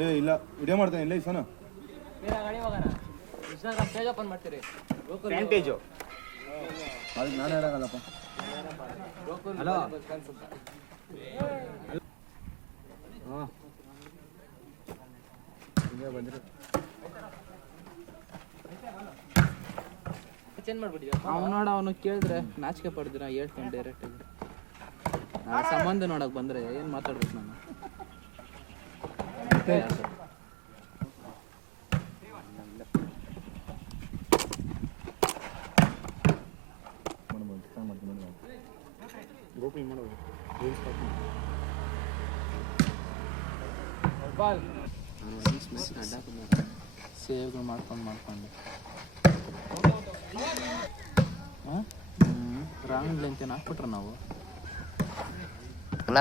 ಏ ಇಲ್ಲ ವಿಡಿಯೋ ಮಾಡ್ತಾನೆ ಇಲ್ಲ ಇಸನ ಇನ್ಸ್ಟಾಗ್ರಾಮ್ ಪೇಜ್ ಓಪನ್ ಮಾಡ್ತೀರಿ ಪ್ಯಾಂಟೇಜು ಅದಕ್ಕೆ ನಾನು ಹೇಳೋಕ್ಕಲ್ಲಪ್ಪ. ಹಲೋ ಹಾಂ ಹಿಂಗೆ ಬಂದಿರಿ ಚೇಂಜ್ ಮಾಡ್ಬಿಟ್ಟಿದ್ಯಾ ಅವ್ನು ನೋಡ ಅವನು ಕೇಳಿದ್ರೆ ನಾಚಿಕೆ ಪಡ್ದಿರ ಹೇಳ್ತೇನೆ ಡೈರೆಕ್ಟಾಗಿ. ನಾನು ಸಂಬಂಧ ನೋಡಕ್ ಬಂದ್ರೆ ಏನು ಮಾತಾಡ್ಬೇಕು ನಾನು. ಗೋಪಿ ಮಾಡೋದು ಸೇವ್ಗಳು ಮಾಡ್ಕೊಂಡು ರಾಂಗ್ ಲೆಂತೇನು ಹಾಕ್ಬಿಟ್ರೆ ನಾವು ಅಲ್ಲ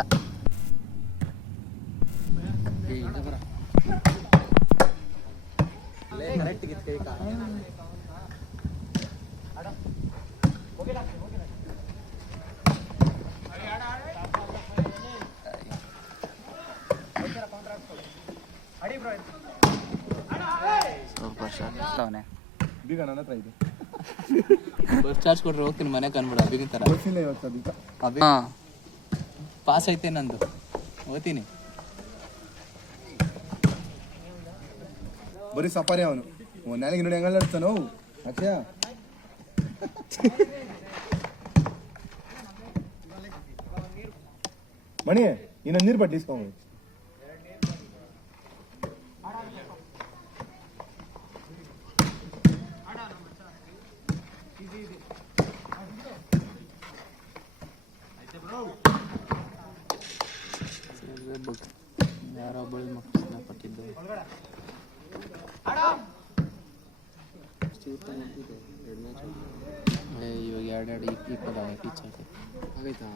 ಬೀಗ ನನ್ನ ಹತ್ರ ಇದೆ. ಬಸ್ ಚಾರ್ಜ್ ಕೊಟ್ರೆ ಹೋಗ್ತೀನಿ ಮನೆ ಕಂಡ್ಬಿಡು ಅಭಿಗಿನ ಥರ. ಗೊತ್ತಿಲ್ಲ ಇವತ್ತು ಬೀಗ ಪಾಸ್ ಐತೆ ನಂದು ಓದ್ತೀನಿ. ಬರೀ ಸಫಾರಿ ಅವನು ನಾಳೆಗೆ ನೋಡಿ ಹೆಂಗಲ್ಲ ಇರ್ತಾನೋ ಅಕ್ಷಯ. ಮಣಿ ಇನ್ನೊಂದು ನೀರು ಬಟ್ಟಿ ಇಸ್ಕೊಂಡು ಯಾರೋ ಒಬ್ಬಳು ಮಕ್ಕಳು ಪಟ್ಟಿದ್ದು ಇವಾಗ ಎರಡೆರಡು ಇಪ್ಪತ್ತು ಟೀಚ್ ಆಗೈತಾ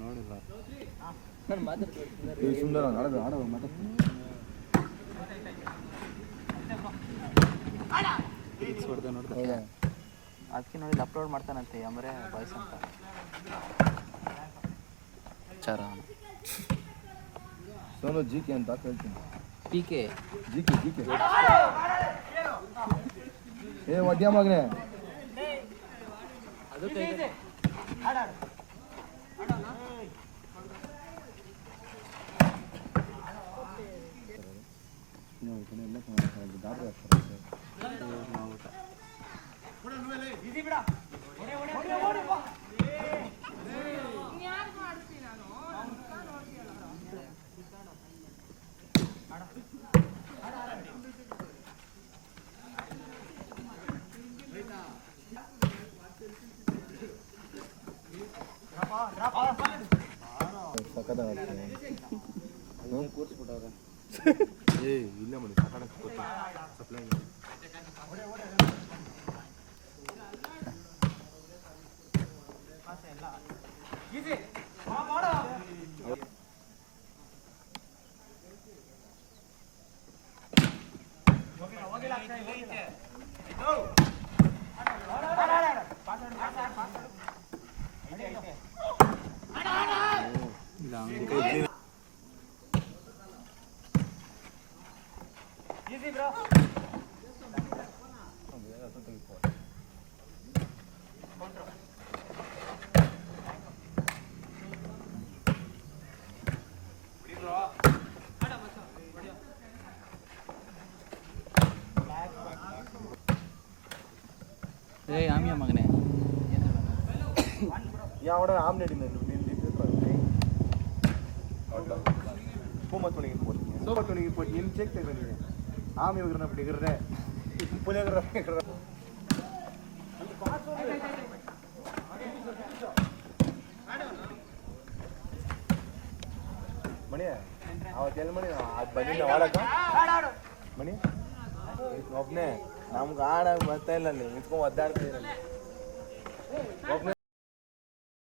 ನೋಡಿಲ್ಲ ಸುಂದರ ಆಡೋದು ನೋಡ್ದೆ ಅದಕ್ಕೆ ನೋಡಿ ಅಪ್ಲೋಡ್ ಮಾಡ್ತಾನಂತೆ ಅಮರೇ ಬಾಯ್ಸ್ ಅಂತ ಚಾರ ಸೋನು ಜಿ ಕೆ ಅಂತ ಹೇಳ್ತೀನಿ. ಪಿ ಕೆ ಜಿ ಕೆ ಏ ಮಧ್ಯ ಮಗನೇ ಅದು ಕೈ ಏ ಇಲ್ಲ ಮಾಡಿ ಸಕಾಡ ಸಪ್ಲೈ ಏ ಆಮಿಯ ಮಗನೇ ಯಾವಡ ಆಮ್ನೆಡಿ పూమతునికి పోతుంది సోబతునికి పోయి ఏం చెక్ తెగని ఆమె ఎగరనప్పుడు ఎగరరే పులి ఎగర ಅವತ್ತು ಎಲ್ಲಿ ಮಣಿ ಅದು ಬಂದಿದ್ದ ಆಡಕ ಮಣಿ ಒಬ್ಬನೇ ನಮ್ಗೆ ಆಡಕ್ಕೆ ಬರ್ತಾ ಇಲ್ಲ ಅಲ್ಲಿ ನಿಂತ್ಕೊಂಡು ಒದ್ದಾಡ್ತಾ ಇರಲ್ಲ ಒಬ್ಬನೇ